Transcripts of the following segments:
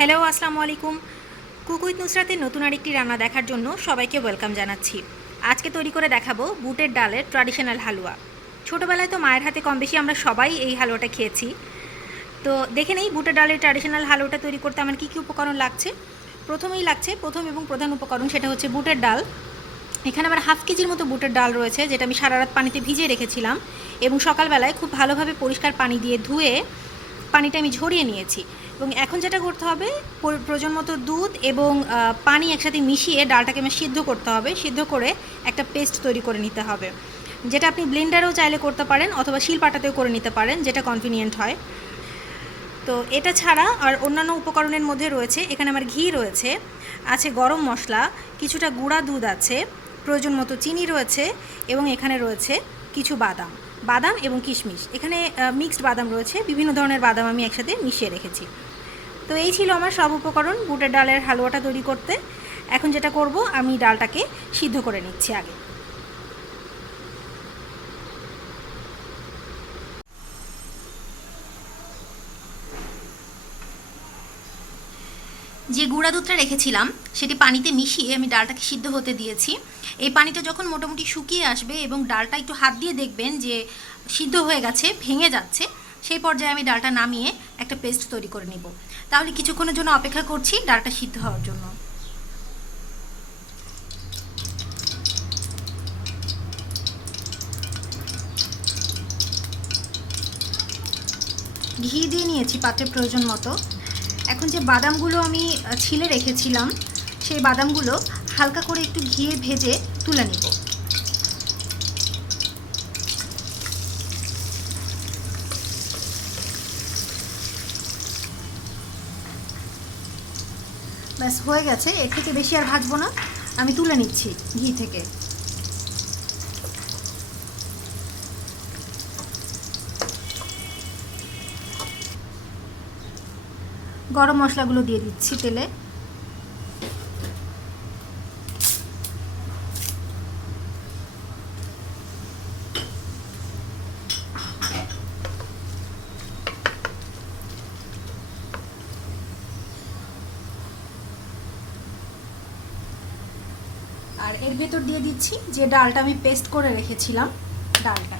Hello, আসসালামু আলাইকুম। কুকুইত নুসরাতের নতুন আরেকটি রান্না দেখার জন্য সবাইকে ওয়েলকাম জানাচ্ছি। আজকে তৈরি করে দেখাবো বুটের ডালের ট্র্যাডিশনাল হালুয়া। ছোটোবেলায় তো মায়ের হাতে কম বেশি আমরা সবাই এই হালুয়াটা খেয়েছি। তো দেখে নেই বুটের ডালের ট্র্যাডিশনাল হালুয়াটা তৈরি করতে আমার কী কী উপকরণ লাগছে? প্রথমেই লাগছে প্রথম এবং প্রধান উপকরণ সেটা হচ্ছে বুটের ডাল। এখানে আমার হাফ কেজির মতো বুটের ডাল রয়েছে, যেটা আমি সারা রাত পানিতে ভিজিয়ে রেখেছিলাম এবং সকালবেলায় খুব ভালোভাবে পরিষ্কার পানি দিয়ে ধুয়ে পানিটা আমি ঝরিয়ে নিয়েছি। এবং এখন যেটা করতে হবে পর- প্রয়োজন মতো দুধ এবং পানি একসাথে মিশিয়ে ডালটাকে আমার সিদ্ধ করতে হবে। সিদ্ধ করে একটা পেস্ট তৈরি করে নিতে হবে। যেটা আপনি ব্লেন্ডারেও চাইলে করতে পারেন অথবা শিলপাটাতেও করে নিতে পারেন, যেটা কনভিনিয়েন্ট হয়। তো এটা ছাড়া আর অন্যান্য উপকরণের মধ্যে রয়েছে, এখানে আমার ঘি রয়েছে, আছে গরম মশলা, কিছুটা গুঁড়া দুধ আছে প্রয়োজন মতো চিনি রয়েছে এবং এখানে রয়েছে কিছু বাদাম। বাদাম এবং কিশমিশ। এখানে মিক্সড বাদাম রয়েছে। বিভিন্ন ধরনের বাদাম আমি একসাথে মিশিয়ে রেখেছি। তো এই ছিল আমার সব উপকরণ, বুটের ডালের হালুয়াটা তৈরি করতে। এখন যেটা করব, আমি ডালটাকে সিদ্ধ করে নিচ্ছি আগে। যে গুঁড়া দুধটা রেখেছিলাম, সেটি পানিতে মিশিয়ে আমি ডালটাকে সিদ্ধ হতে দিয়েছি। এই পানিটা যখন মোটামুটি শুকিয়ে আসবে এবং ডালটা একটু হাত দিয়ে দেখবেন যে সিদ্ধ হয়ে গেছে, ভেঙে যাচ্ছে, সেই পর্যায়ে আমি ডালটা নামিয়ে একটা পেস্ট তৈরি করে নেব। তাহলে কিছুক্ষণের জন্য অপেক্ষা করছি ডালটা সিদ্ধ হওয়ার জন্য। ঘি দিয়ে নিয়েছি পাত্রে প্রয়োজন মতো। এখন যে বাদামগুলো আমি ছিলে রেখেছিলাম, সেই বাদামগুলো হালকা করে একটু ঘিয়ে ভেজে তুলে নিব। ব্যাস, হয়ে গেছে। এর থেকে বেশি আর ভাজবো না। আমি তুলে নিচ্ছি ঘি থেকে। গরম মশলাগুলো দিয়ে দিচ্ছি তেলে। এর ভেতর দিয়ে দিচ্ছি যে ডালটা আমি পেস্ট করে রেখেছিলাম ডালটা।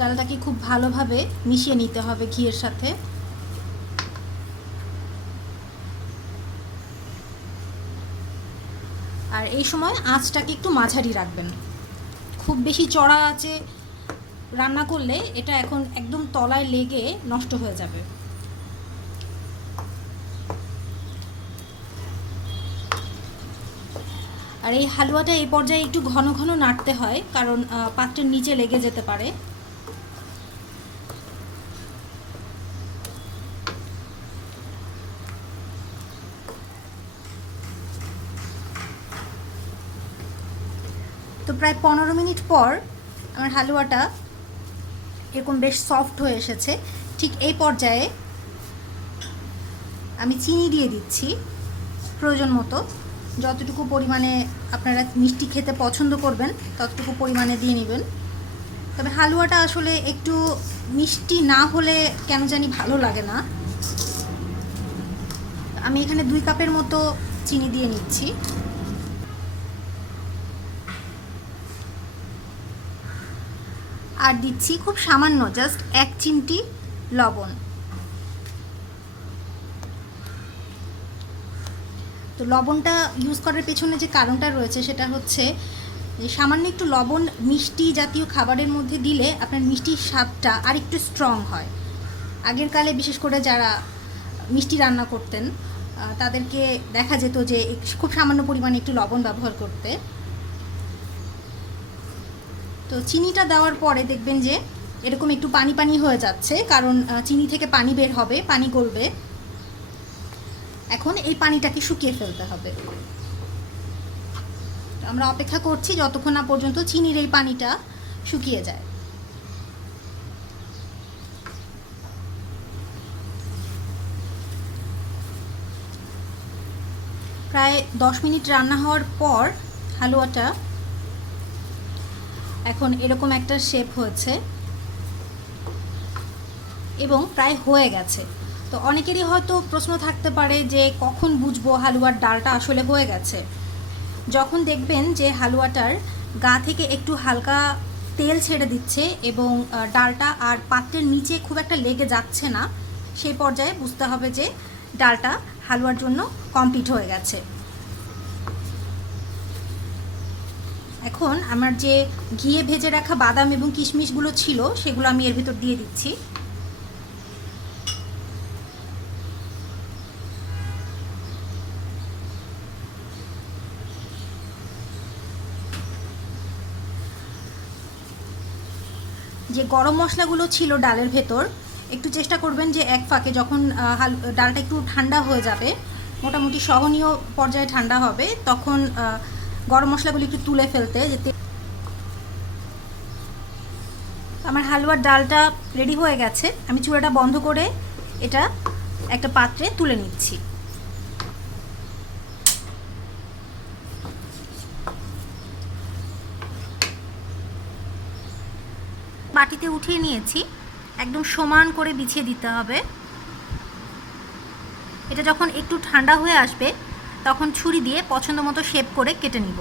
ডালটাকে খুব ভালোভাবে মিশিয়ে নিতে হবে ঘিয়ের সাথে। আর এই সময় আঁচটাকে একটু মাঝারি রাখবেন। খুব বেশি চড়া আছে রান্না করলে এটা এখন একদম তলায় লেগে নষ্ট হয়ে যাবে। আর এই হালুয়াটা এই পর্যায়ে একটু ঘন ঘন নাড়তে হয়, কারণ পাত্রের নিচে লেগে যেতে পারে। তো প্রায় পনেরো মিনিট পর আমার হালুয়াটা এরকম বেশ সফট হয়ে এসেছে। ঠিক এই পর্যায়ে আমি চিনি দিয়ে দিচ্ছি প্রয়োজন মতো। যতটুকু পরিমাণে আপনারা মিষ্টি খেতে পছন্দ করবেন, ততটুকু পরিমাণে দিয়ে নেবেন। তবে হালুয়াটা আসলে একটু মিষ্টি না হলে কেন জানি ভালো লাগে না। আমি এখানে দুই কাপের মতো চিনি দিয়ে নিচ্ছি। আর দিচ্ছি খুব সামান্য জাস্ট এক চিমটি লবণ। তো লবণটা ইউজ করার পেছনে যে কারণটা রয়েছে সেটা হচ্ছে সামান্য একটু লবণ মিষ্টি জাতীয় খাবারের মধ্যে দিলে আপনার মিষ্টির স্বাদটা আর একটু স্ট্রং হয়। আগের কালে বিশেষ করে যারা মিষ্টি রান্না করতেন তাদেরকে দেখা যেত যে খুব সামান্য পরিমাণে একটু লবণ ব্যবহার করতে। তো চিনিটা দেওয়ার পরে দেখবেন যে এরকম একটু পানি পানি হয়ে যাচ্ছে, কারণ চিনি থেকে পানি বের হবে, পানি গলবে। এখন এই পানিটাকে শুকিয়ে ফেলতে হবে। আমরা অপেক্ষা করছি যতক্ষণ না পর্যন্ত চিনির এই পানিটা শুকিয়ে যায়। প্রায় দশ মিনিট রান্না হওয়ার পর হালুয়াটা এখন এরকম একটা শেপ হয়েছে। এবং প্রায় হয়ে গেছে। তো অনেকেরই হয়তো প্রশ্ন থাকতে পারে যে কখন বুঝব হালুয়ার ডালটা আসলে হয়ে গেছে। যখন দেখবেন যে হালুয়াটার গা থেকে একটু হালকা তেল ছেড়ে দিচ্ছে এবং ডালটা আর পাত্রের নিচে খুব একটা লেগে যাচ্ছে না, সেই পর্যায়ে বুঝতে হবে যে ডালটা হালুয়ার জন্য কমপ্লিট হয়ে গেছে। এখন আমার যে ঘিয়ে ভেজে রাখা বাদাম এবং কিশমিশগুলো ছিল, সেগুলো আমি এর ভিতর দিয়ে দিচ্ছি। যে গরম মশলাগুলো ছিল ডালের ভেতর, একটু চেষ্টা করবেন যে এক ফাঁকে যখন ডালটা একটু ঠান্ডা হয়ে যাবে, মোটামুটি সহনীয় পর্যায়ে ঠান্ডা হবে, তখন গরম মশলাগুলো একটু তুলে ফেলতে যেতে আমার হালুয়ার ডালটা রেডি হয়ে গেছে। আমি চূড়াটা বন্ধ করে এটা একটা পাত্রে তুলে নিচ্ছি। বাটিতে উঠিয়ে নিয়েছি। একদম সমান করে বিছিয়ে দিতে হবে। এটা যখন একটু ঠান্ডা হয়ে আসবে তখন ছুরি দিয়ে পছন্দ মতো শেপ করে কেটে নিব।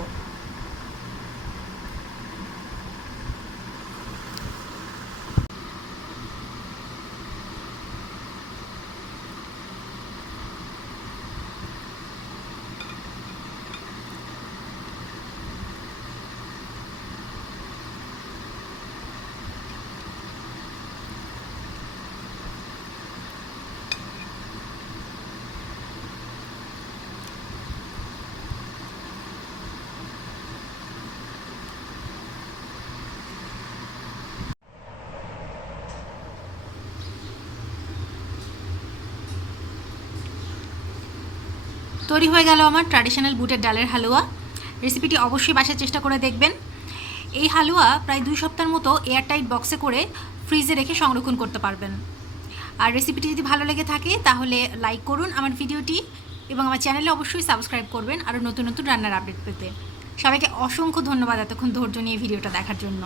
তৈরি হয়ে গেল আমার ট্র্যাডিশনাল বুটের ডালের হালুয়া। রেসিপিটি অবশ্যই বাসায় চেষ্টা করে দেখবেন। এই হালুয়া প্রায় দুই সপ্তাহের মতো এয়ারটাইট বক্সে করে ফ্রিজে রেখে সংরক্ষণ করতে পারবেন। আর রেসিপিটি যদি ভালো লেগে থাকে, তাহলে লাইক করুন আমার ভিডিওটি এবং আমার চ্যানেলে অবশ্যই সাবস্ক্রাইব করবেন আরও নতুন নতুন রান্নার আপডেট পেতে। সবাইকে অসংখ্য ধন্যবাদ এতক্ষণ ধৈর্য নিয়ে ভিডিওটা দেখার জন্য।